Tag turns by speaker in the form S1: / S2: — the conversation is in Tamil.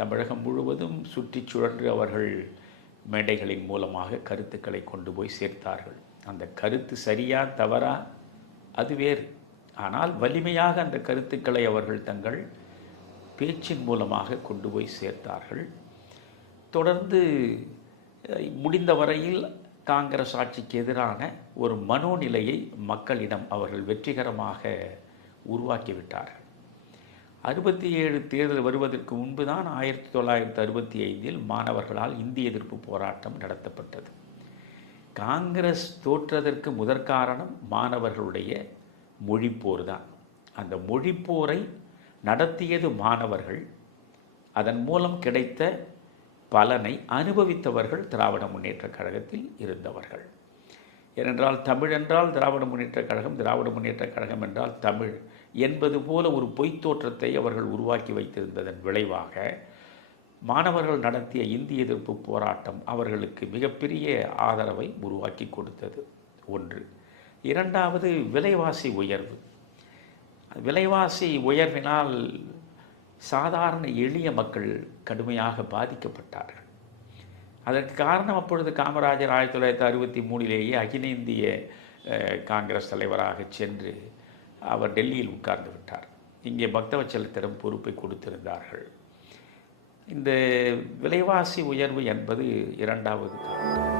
S1: தமிழகம் முழுவதும் சுற்றி சுழன்று அவர்கள் மேடைகளின் மூலமாக கருத்துக்களை கொண்டு போய் சேர்த்தார்கள். அந்த கருத்து சரியா தவறா? அது வேறு. ஆனால் வலிமையாக அந்த கருத்துக்களை அவர்கள் தங்கள் பேச்சின் மூலமாக கொண்டு போய் சேர்த்தார்கள். தொடர்ந்து முடிந்த வரையில் காங்கிரஸ் ஆட்சிக்கு எதிரான ஒரு மனோநிலையை மக்களிடம் அவர்கள் வெற்றிகரமாக உருவாக்கிவிட்டார்கள் அறுபத்தி ஏழு தேர்தல் வருவதற்கு முன்பு தான் ஆயிரத்தி தொள்ளாயிரத்தி அறுபத்தி ஐந்தில் மாணவர்களால் இந்திய எதிர்ப்பு போராட்டம் நடத்தப்பட்டது. காங்கிரஸ் தோற்றதற்கு முதற் காரணம் மாணவர்களுடைய மொழிப்போர் தான் அந்த மொழிப்போரை நடத்தியது மாணவர்கள். அதன் மூலம் கிடைத்த பலனை அனுபவித்தவர்கள் திராவிட முன்னேற்றக் கழகத்தில் இருந்தவர்கள். ஏனென்றால் தமிழ் என்றால் திராவிட முன்னேற்றக் கழகம் திராவிட முன்னேற்றக் கழகம் என்றால் தமிழ். என்பது போல ஒரு பொய்த்தோற்றத்தை அவர்கள் உருவாக்கி வைத்திருந்ததன் விளைவாக மாணவர்கள் நடத்திய இந்திய எதிர்ப்பு போராட்டம் அவர்களுக்கு மிகப்பெரிய ஆதரவை உருவாக்கி கொடுத்தது ஒன்று. இரண்டாவது விலைவாசி உயர்வு. விலைவாசி உயர்வினால் சாதாரண எளிய மக்கள் கடுமையாக பாதிக்கப்பட்டார்கள். அதற்கு காரணம் அப்பொழுது காமராஜர் ஆயிரத்தி தொள்ளாயிரத்தி அறுபத்தி மூணிலேயே அகில இந்திய காங்கிரஸ் தலைவராக சென்று அவர் டெல்லியில் உட்கார்ந்து விட்டார். இங்கே பக்தவச்சலத்திடம் பொறுப்பை கொடுத்திருந்தார்கள். இந்த விலைவாசி உயர்வு என்பது இரண்டாவது காரணம்.